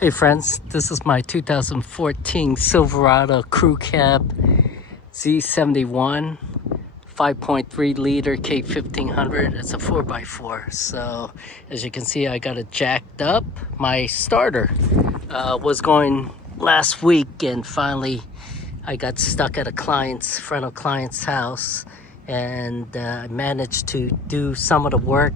Hey friends, this is my 2014 Silverado Crew Cab Z71 5.3 liter K1500. It's a 4x4. So as you can see, I got it jacked up. My starter was going last week, and finally I got stuck at a friend of client's house, and I managed to do some of the work.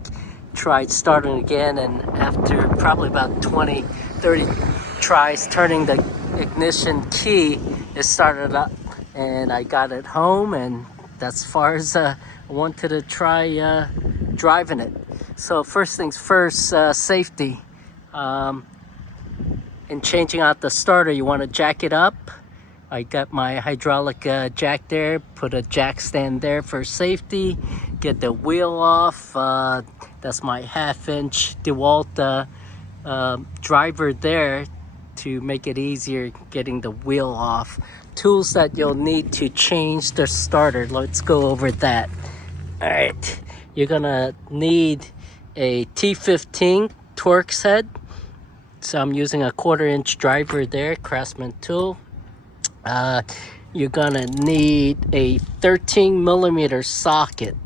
Tried starting again, and after probably about 20-30 tries turning the ignition key, it started up, and I got it home, and that's as far as I wanted to try driving it. So first things first, safety. In changing out the starter, you want to jack it up. I got my hydraulic jack there, put a jack stand there for safety. Get the wheel off. That's my 1/2-inch DeWalt driver there to make it easier getting the wheel off. Tools that you'll need to change the starter. Let's go over that. All right, you're gonna need a T15 Torx head. So I'm using a 1/4-inch driver there, Craftsman tool. You're gonna need a 13mm socket.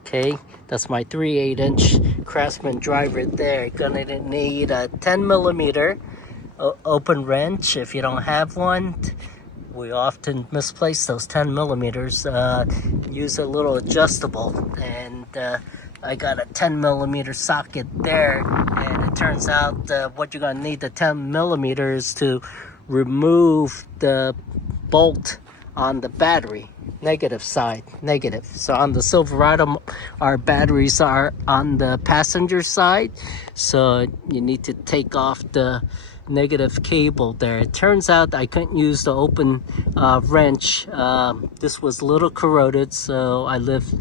Okay, that's my 3/8-inch Craftsman driver there. Gonna need a 10mm open wrench. If you don't have one, we often misplace those 10mm. Use a little adjustable, and I got a 10mm socket there. And it turns out what you're gonna need the 10mm is to remove the bolt on the battery, negative side, negative. So on the Silverado, our batteries are on the passenger side, so you need to take off the negative cable there. It turns out I couldn't use the open wrench. This was a little corroded, so I live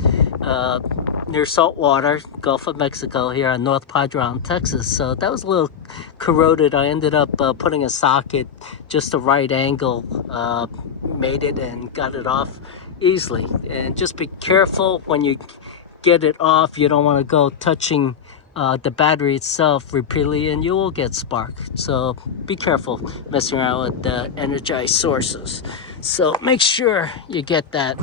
near saltwater, Gulf of Mexico, here on North Padre Island, Texas. So that was a little corroded. I ended up putting a socket just the right angle, made it and got it off easily. And just be careful when you get it off. You don't want to go touching the battery itself repeatedly, and you will get spark. So be careful messing around with the energized sources. So make sure you get that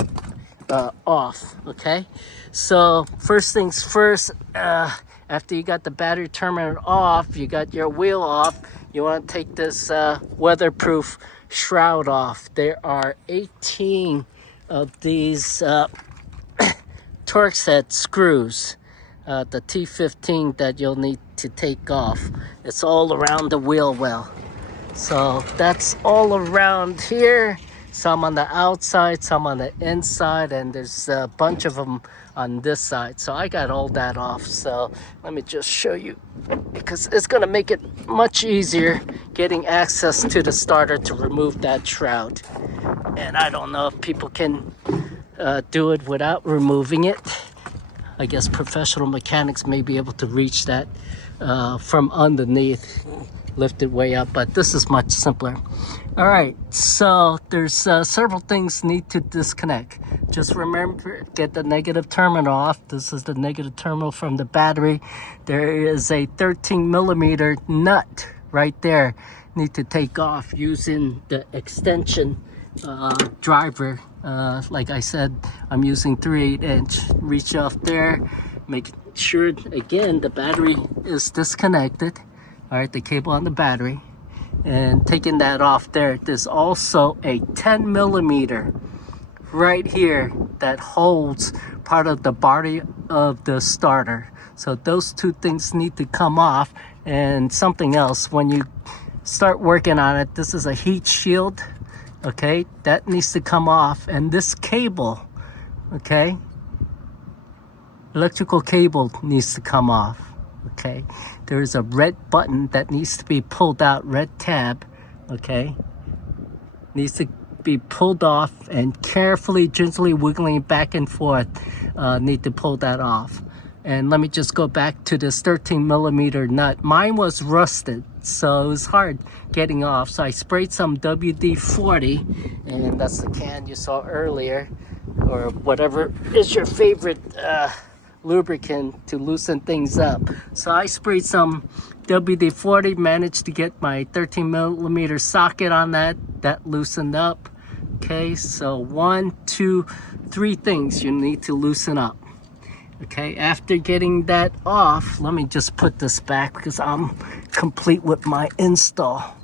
off. Okay, so first things first, after you got the battery terminal off, you got your wheel off, you want to take this weatherproof shroud off. There are 18 of these Torx head screws, the T15, that you'll need to take off. It's all around the wheel well. So that's all around here. Some on the outside, some on the inside, and there's a bunch of them on this side. So I got all that off. So let me just show you, because it's gonna make it much easier getting access to the starter to remove that shroud. And I don't know if people can do it without removing it. I guess professional mechanics may be able to reach that from underneath, lift it way up, but this is much simpler. All right, so there's several things need to disconnect. Just remember, get the negative terminal off. This is the negative terminal from the battery. There is a 13mm nut right there. Need to take off using the extension driver. Like I said, I'm using 3/8-inch. Reach off there, make sure again the battery is disconnected. All right, the cable on the battery, and taking that off there. There's also a 10mm right here that holds part of the body of the starter. So those two things need to come off. And something else, when you start working on it, this is a heat shield. Okay, that needs to come off. And this cable, okay, electrical cable needs to come off. Okay, there is a red button that needs to be pulled out, red tab. Okay, needs to be pulled off, and carefully, gently wiggling back and forth, need to pull that off. And let me just go back to this 13mm nut. Mine was rusted, so it was hard getting off. So I sprayed some WD-40, and that's the can you saw earlier, or whatever is your favorite lubricant to loosen things up. So I sprayed some WD-40, managed to get my 13mm socket on that. That loosened up. Okay, so 1, 2, 3 things you need to loosen up. Okay, after getting that off, let me just put this back because I'm complete with my install.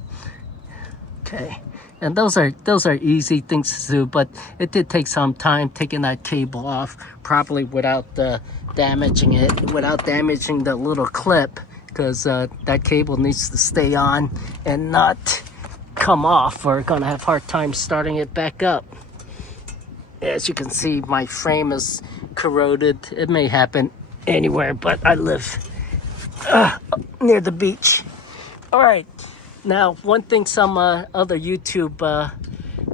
Okay, and those are easy things to do, but it did take some time taking that cable off, probably without damaging the little clip, because that cable needs to stay on and not come off, or we're gonna have a hard time starting it back up. As you can see, my frame is corroded. It may happen anywhere, but I live near the beach. All right, now one thing some other YouTube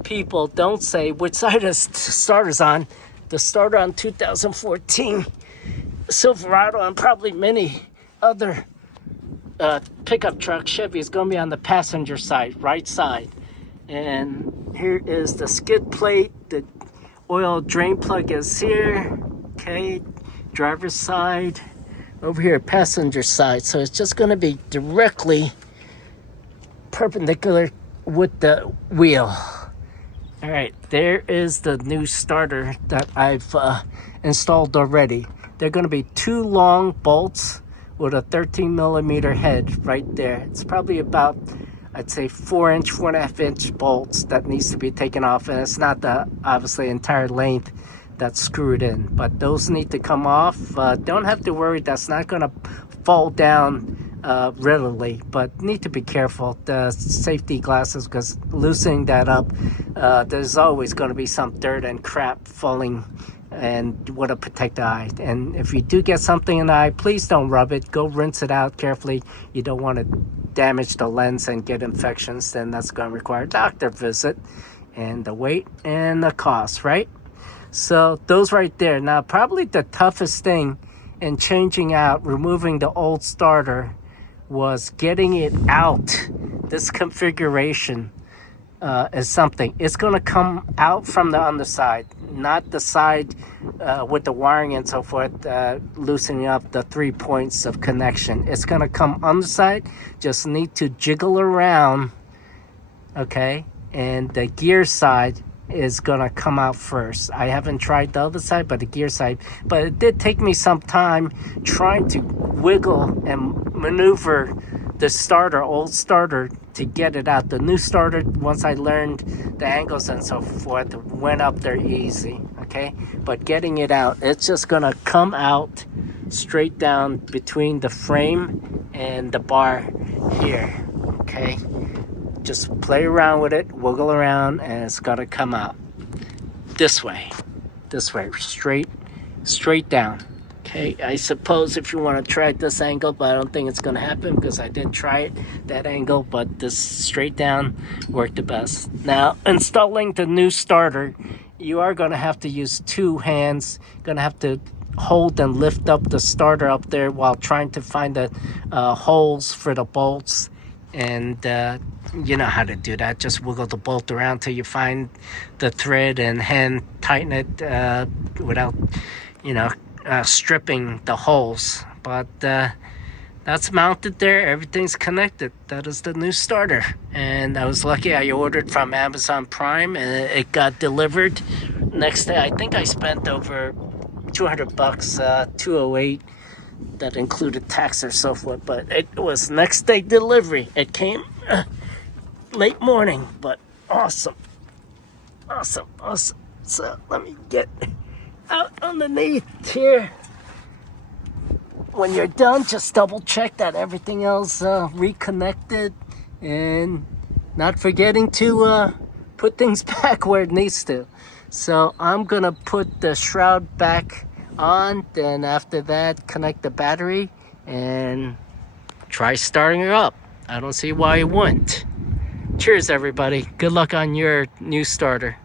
people don't say, which side the starter's on. The starter on 2014 Silverado and probably many other pickup truck Chevy is going to be on the passenger side, right side. And here is the skid plate. The oil drain plug is here. Okay, driver's side. Over here, passenger side. So it's just going to be directly perpendicular with the wheel. All right, there is the new starter that I've installed already. They're going to be 2 long bolts with a 13mm head right there. It's probably about, I'd say, 4-inch, 4.5-inch bolts that needs to be taken off, and it's not the obviously entire length that's screwed in, but those need to come off. Don't have to worry, that's not going to fall down readily, but need to be careful. The safety glasses, because loosening that up, there's always going to be some dirt and crap falling and want to protect the eye. And if you do get something in the eye, please don't rub it. Go rinse it out carefully. You don't want to damage the lens and get infections. Then that's going to require a doctor visit, and the weight and the cost, right? So those right there. Now probably the toughest thing in changing out, removing the old starter, was getting it out. This configuration is something. It's going to come out from the underside, not the side with the wiring and so forth, loosening up the 3 points of connection. It's going to come underside. Just need to jiggle around, okay? And the gear side is going to come out first. I haven't tried the other side, but the gear side. But it did take me some time trying to wiggle and maneuver the starter, old starter, to get it out. The new starter, once I learned the angles and so forth, went up there easy, okay? But getting it out, it's just gonna come out straight down between the frame and the bar here, okay? Just play around with it, wiggle around, and it's gonna come out this way, straight down. Okay, I suppose if you want to try it this angle, but I don't think it's going to happen because I did try it that angle, but this straight down worked the best. Now, installing the new starter, you are going to have to use 2 hands. Going to have to hold and lift up the starter up there while trying to find the holes for the bolts. And you know how to do that. Just wiggle the bolt around till you find the thread and hand tighten it without, you know, stripping the holes. But that's mounted there. Everything's connected. That is the new starter. And I was lucky. I ordered from Amazon Prime and it got delivered next day. I think I spent over $200, $208. That included tax or so forth, but it was next day delivery. It came late morning, but awesome. So let me get out underneath here. When you're done, just double check that everything else reconnected, and not forgetting to put things back where it needs to. So I'm gonna put the shroud back on, then after that connect the battery and try starting her up. I don't see why it wouldn't. Cheers everybody, good luck on your new starter.